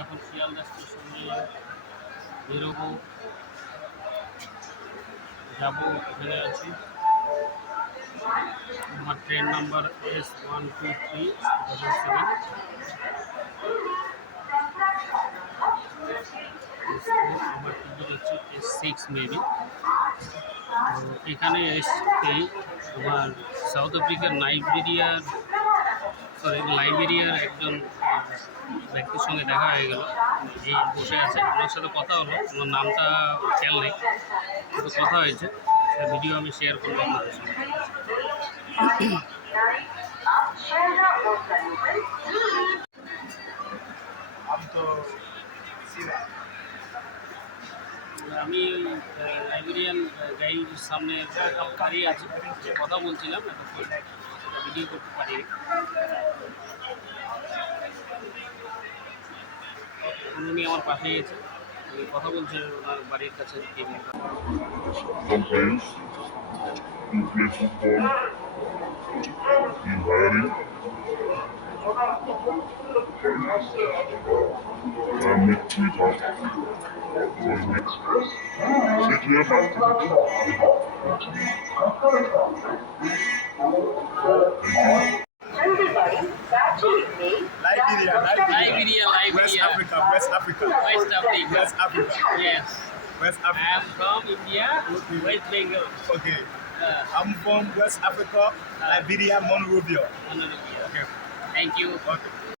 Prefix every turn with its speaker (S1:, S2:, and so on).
S1: এখন শিয়ালদা স্টেশনে বেরোবো। যাব, এখানে আছি। আমার train number S one two three double seven আমার টিকিট হচ্ছে এস সিক্স মেবি এখানে এসেই আমার সাউথ আফ্রিকার নাইজেরিয়ার সরি লাইব্রেরিয়ার একজন ব্যক্তির সঙ্গে দেখা হয়ে গেল। এই বসে আছে। ওনার সাথে কথা হলো। ওনার নামটা খেয়াল নেই একটু কথা হয়েছে। ভিডিও আমি শেয়ার করব আপনাদের সঙ্গে। আমি লাইব্রেরিয়ান গাইড সামনে দাঁড়িয়ে আছি। কথা বলছিলাম ভিডিও করতে পারি উনি আমার পাশেই আছে আমি কথা বলছেন ওনার বাড়ির কাছে team
S2: Sometimes you
S3: Liberia,
S1: Liberia,
S3: Liberia, West Africa, West Africa,
S1: West Africa.
S3: West Africa,
S1: Yes,
S3: West Africa.
S1: I am from India, West Bengal.
S3: Okay,
S1: Uh,
S3: I'm from West Africa, Liberia, Monrovia.
S1: Monrovia.
S3: Okay,
S1: Thank you.
S3: okay.